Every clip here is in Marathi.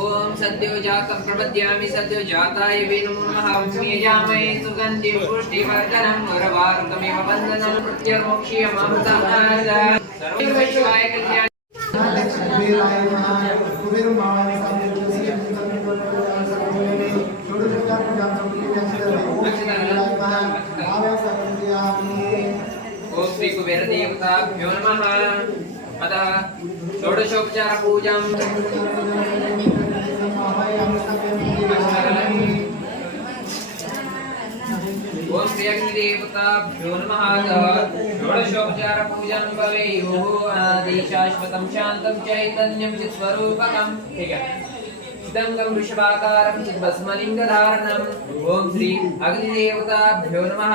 ओम सद्यो जातं प्रपद्यामि सद्यो जाताय वे नमो नमः। यजामहे सुगन्धिं पुष्टिवर्धनं वरवारुकमिव वन्दनं प्रत्यर्मोक्षीयमामृतमाद सर्वैश्वाय कल्याण। ओम श्री कुबेर देवताभ्यो नमः। अतः पूजां. ओम नमः। अनादिशाश्वतं शान्तं चैतन्यं चित्स्वरूपकं ठीक है चिदङ्गं वृषभाकारं चिद्भस्मलिङ्गधारणम्। ॐ श्री अग्निदेवताभ्यो नमः।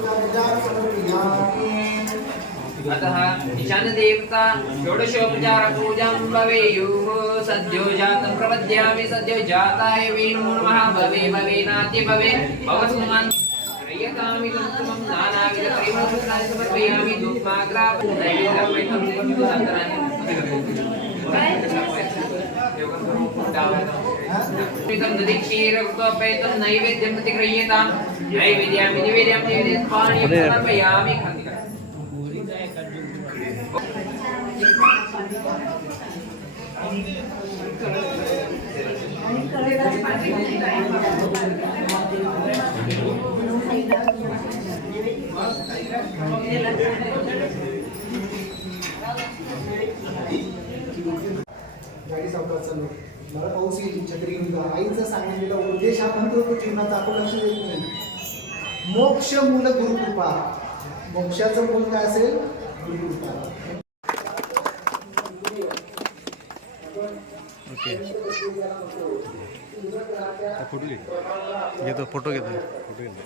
अतः निशानदेवता षोडशोपचारपूजां भवेयुः सद्यो जातं प्रपद्यामि सद्यो जाताय वे नमः भवे भवे भवस्मान् प्रियतामि तत्त्वं समर्पयामि धूपमाग्रापयितं नैवेद्यं प्रतिगृह्यतां नैवेद्यं निवेद्यं निवेद्यं पाणिं समर्पयामि मला पाऊस येईल छत्री घेऊन जा. आईचा सांगितलेला उद्देश हा करतो जीवनाचा आपण लक्ष देत नाही. मोक्ष मूल गुरुकृपा. मोक्षाचं मूल काय असेल? ओके. फोटो घेतो फोटो घेतो. फोटो घेतो.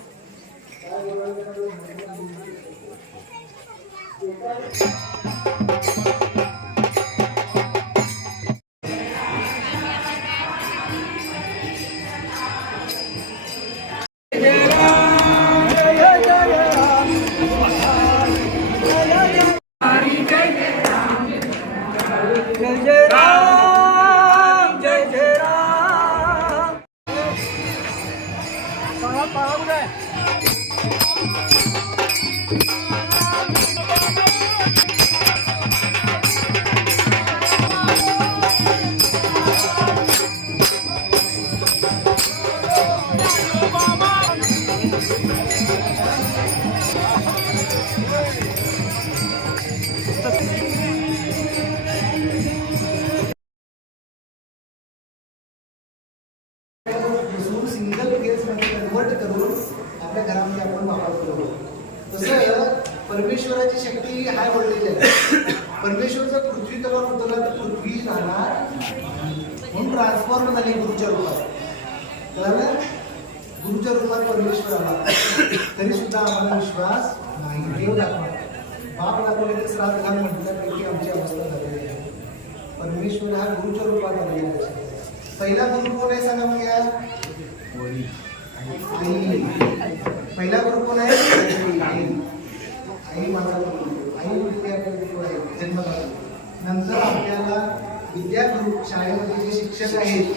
không đây? सिंगलमध्ये कन्वर्ट करून आपल्या घरामध्ये आपण वापर करू तसं परमेश्वराची शक्ती हाय व्होल्टेज आहे. परमेश्वर जर पृथ्वी तलावर उतरला तर पृथ्वी राहणार म्हणून ट्रान्सफॉर्म झाली गुरुच्या रूपात. तर गुरुच्या रूपात परमेश्वर आला. तरी सुद्धा आम्हाला विश्वास नाही. देव दाखवा बाप दाखवले तर श्राद्ध घाल म्हटल्यापैकी आमची अवस्था झालेली आहे. परमेश्वर हा गुरुच्या रूपात आलेला आहे. पहिला गुरु कोण आहे सांगा मग या आई पहिला ग्रुप कोण आहे? आई. माझा आई विद्या गुरु आहे. जन्मदाता नंतर आपल्याला विद्यागुरु शाळेमध्ये जे शिक्षक आहेत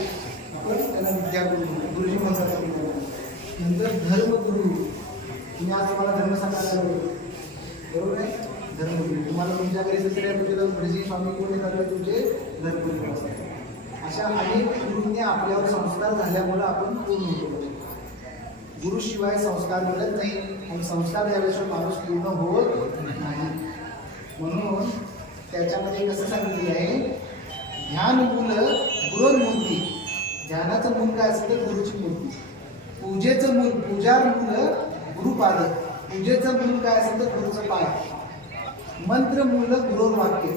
आपण त्यांना विद्यागुरु गुरुजी म्हणतात नंतर धर्मगुरु. तुम्ही आज तुम्हाला धर्म सांगायला बरोबर आहे? धर्मगुरु. तुम्हाला तुमच्या घरी दुसऱ्या गुरुजी स्वामी कोण येतात तुमचे? धर्मगुरु. असतात अशा अनेक गुरूंनी आपल्यावर संस्कार झाल्यामुळं आपण पूर्ण होतो गुरुशिवाय संस्कार मिळत नाही. आणि संस्कार झाल्याशिवाय माणूस पूर्ण होत नाही. म्हणून त्याच्यामध्ये कसं सांगितले आहे? ध्यान मूल गुरुर्मूर्ती ध्यानाचं मूल काय असतं? तर गुरुची मूर्ती. पूजेचं मूल पूजार मूल गुरुपाद. पूजेचं मूल काय असेल तर गुरुचं पाय मंत्र मूल गुरुवाक्य